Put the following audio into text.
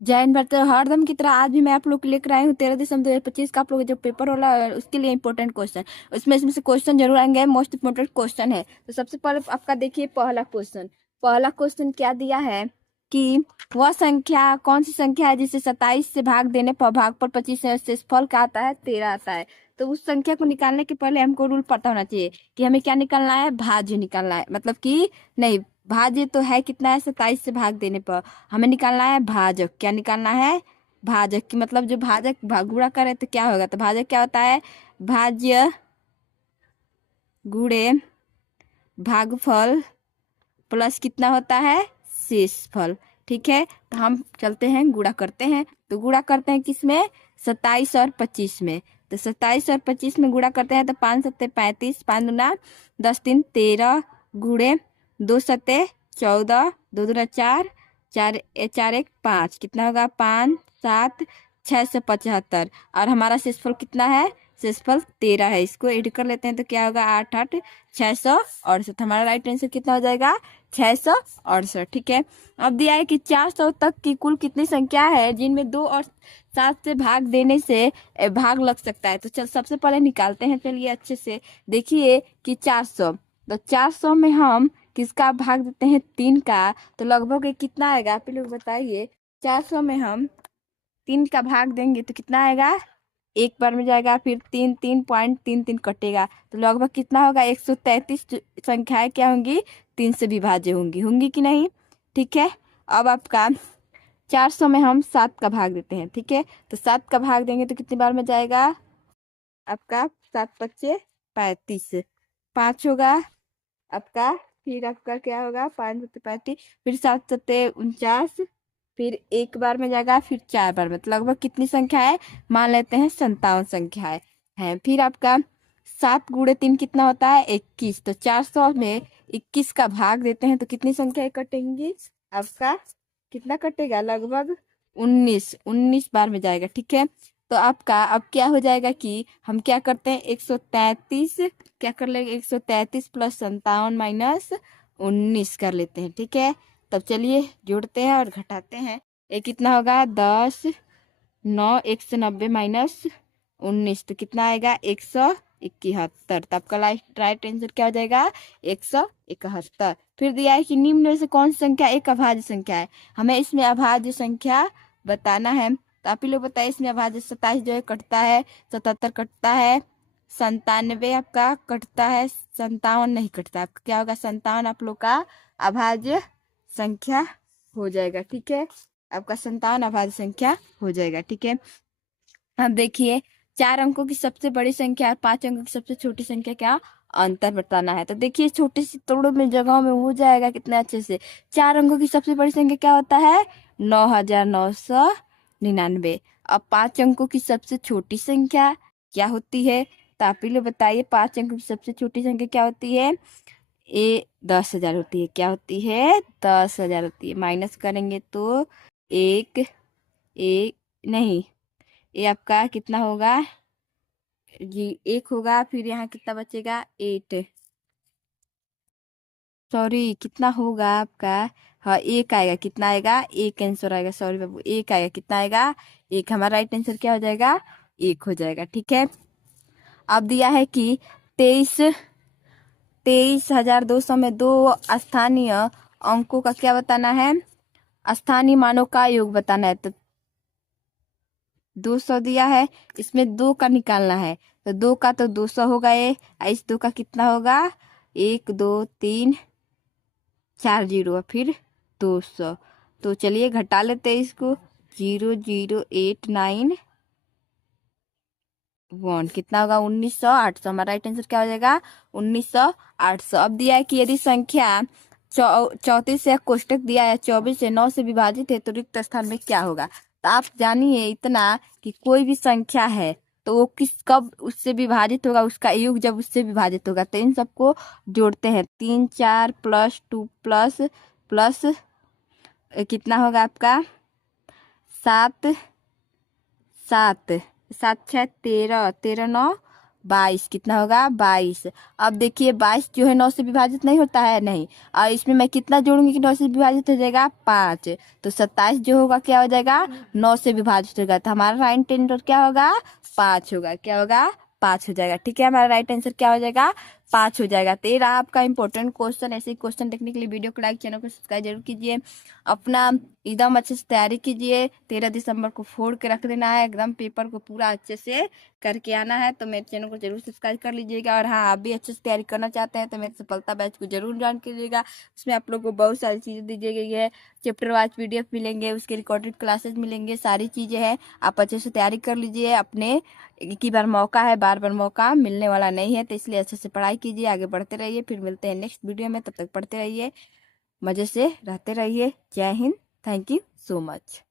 जय हिंद भारत। हरदम की तरह आज भी मैं आप लोग को लेकर आई हूँ 13 दिसंबर 2025 का आप लोग जो पेपर वाला है, उसके लिए इंपॉर्टेंट क्वेश्चन। इसमें से क्वेश्चन जरूर आएंगे, मोस्ट इंपॉर्टेंट क्वेश्चन है। तो सबसे पहले आपका देखिए पहला क्वेश्चन। पहला क्वेश्चन क्या दिया है कि वह संख्या कौन सी संख्या है जिसे 27 से भाग देने पर भागफल 25 है, शेषफल का आता है 13 आता है। तो उस संख्या को निकालने के पहले हमको रूल पता होना चाहिए कि हमें क्या निकालना है, भाज्य निकालना है। मतलब कि नहीं, भाज्य तो है कितना है, 27 से भाग देने पर हमें निकालना है भाजक। क्या निकालना है? भाजक की मतलब जो भाजक गुणा करे तो क्या होगा, तो भाजक क्या होता है, भाज्य गुणे भागफल प्लस कितना होता है, शेषफल। ठीक है, तो हम चलते हैं गुणा करते हैं। तो गुणा करते हैं किसमें, 27 और 25 में। तो 27 और 25 में गुणा करते हैं तो 5 सत्ते 35, 5 दूना 10, 3 13 गुणे 2 सत्ते 14, 2 दूना 4, 4 4 1 5, कितना होगा 5 7 675। और हमारा शेषफल कितना है, शेषफल 13 है। इसको ऐड कर लेते हैं तो क्या होगा 8 8 668। हमारा राइट आंसर कितना हो जाएगा, 668। ठीक है, अब दिया है कि 400 तक की कुल कितनी संख्या है जिनमें 2 और 7 से भाग देने से भाग लग सकता है। तो चल सबसे पहले निकालते हैं, चलिए अच्छे से देखिए कि 400। तो 400 में हम किसका भाग देते हैं, 3 का। तो लगभग ये कितना आएगा आप लोग बताइए। 400 में हम 3 का भाग देंगे तो कितना आएगा, एक बार में जाएगा, फिर 3 3.33 कटेगा। तो लगभग कितना होगा, 133 संख्याएं क्या होंगी, 3 से विभाज्य होंगी, होंगी कि नहीं। ठीक है, अब आपका 400 में हम 7 का भाग देते हैं। ठीक है, तो 7 का भाग देंगे तो कितनी बार में जाएगा आपका, 7 पच्चे 35, 5 होगा आपका। फिर आपका क्या होगा, 5 सत्ते 35, फिर 7 सत्ते 49, फिर एक बार में जाएगा, फिर 4 बार में। तो लगभग कितनी संख्या है, मान लेते हैं 57 संख्याएं हैं। फिर आपका 7 गुणे 3 कितना होता है, 21। तो 400 में 21 का भाग देते हैं तो कितनी संख्याएं कटेंगी आपका, कितना कटेगा, लगभग 19 बार में जाएगा। ठीक है, तो आपका अब क्या हो जाएगा कि हम क्या करते हैं, 133 क्या कर लेंगे, 133 प्लस 57 माइनस 19 कर लेते हैं। ठीक है, तब चलिए जोड़ते हैं और घटाते हैं। ये कितना होगा, 10 9 190 माइनस 19, तो कितना आएगा 171। तो आपका राइट आंसर क्या हो जाएगा, 171। फिर दिया है कि निम्न में से कौन सी संख्या एक अभाज्य संख्या है। हमें इसमें अभाज्य संख्या बताना है। तो आप ही लोग बताइए, इसमें अभाज्य 27 जो है कटता है, 77 कटता है, 97 आपका कटता है, 57 नहीं कटता। आपका क्या होगा, 57 आप लोग का अभाज्य संख्या हो जाएगा। ठीक है, आपका 57 अभाज्य संख्या हो जाएगा। ठीक है, अब देखिए 4 अंकों की सबसे बड़ी संख्या और 5 अंकों की सबसे छोटी संख्या क्या अंतर बताना है। तो देखिए छोटी सी तोड़ों में जगहों में हो जाएगा कितने अच्छे से। 4 अंकों की सबसे बड़ी संख्या क्या होता है, 9999। अब 5 अंकों की सबसे छोटी संख्या क्या होती है, तो आप ही लोग बताइए, 5 अंकों की सबसे छोटी संख्या क्या होती है, ये 10,000 होती है। क्या होती है, 10,000 होती है। माइनस करेंगे तो एक एक नहीं, ये आपका कितना होगा जी, एक होगा, फिर यहाँ कितना बचेगा 8, सॉरी कितना होगा आपका, हाँ एक आएगा, कितना आएगा, एक आंसर आएगा, सॉरी बाबू एक आएगा, कितना आएगा एक। हमारा राइट आंसर क्या हो जाएगा, एक हो जाएगा। ठीक है, अब दिया है कि 23,200 में दो स्थानीय अंकों का क्या बताना है, स्थानीय मानों का योग बताना है। तो 200 दिया है, इसमें 2 का निकालना है। तो 2 का तो 200 होगा ये, और इस 2 का कितना होगा, 1 2 3 4 जीरो, फिर 200। तो चलिए घटा लेते हैं इसको, 00891, कितना होगा 1900 800। हमारा राइट आंसर क्या हो जाएगा, 1900 800। अब दिया है कि यदि संख्या 34 से कोष्टक दिया है 24 से 9 से विभाजित है तो रिक्त स्थान में क्या होगा। तो आप जानिए इतना कि कोई भी संख्या है तो वो किस कब उससे विभाजित होगा, उसका योग जब उससे विभाजित होगा। तो इन सबको जोड़ते हैं, 3 4 प्लस 2 प्लस प्लस कितना होगा आपका 7 7 7 6 13, 13 9 22 कितना होगा 22। अब देखिए 22 जो है 9 से विभाजित नहीं होता है, नहीं। और इसमें मैं कितना जोड़ूंगी कि 9 से विभाजित हो जाएगा 5। तो 27 जो होगा क्या हो जाएगा 9 से विभाजित होगा, तो हमारा राइट आंसर क्या होगा 5 होगा। क्या होगा 5 हो जाएगा। ठीक है, हमारा राइट आंसर क्या हो जाएगा 5 हो जाएगा। तो ये रहा आपका इंपॉर्टेंट क्वेश्चन। ऐसे ही क्वेश्चन देखने के लिए वीडियो को लाइक, चैनल को सब्सक्राइब जरूर कीजिए। अपना एकदम अच्छे से तैयारी कीजिए। 13 दिसंबर को फोड़ के रख देना है, एकदम पेपर को पूरा अच्छे से करके आना है। तो मेरे चैनल को जरूर सब्सक्राइब कर लीजिएगा। और हाँ, आप भी अच्छे से तैयारी करना चाहते हैं तो मेरे सफलता बैच को जरूर ज्वाइन कीजिएगा। उसमें आप लोग को बहुत सारी चीज़ें दी गई है, चैप्टर वाइज PDF मिलेंगे, उसके रिकॉर्डेड क्लासेज मिलेंगे, सारी चीज़ें हैं। आप अच्छे से तैयारी कर लीजिए। अपने एक ही बार मौका है, बार बार मौका मिलने वाला नहीं है, तो इसलिए अच्छे से पढ़ाई कीजिए, आगे बढ़ते रहिए। फिर मिलते हैं नेक्स्ट वीडियो में, तब तक पढ़ते रहिए, मज़े से रहते रहिए। जय Hind, thank you so much.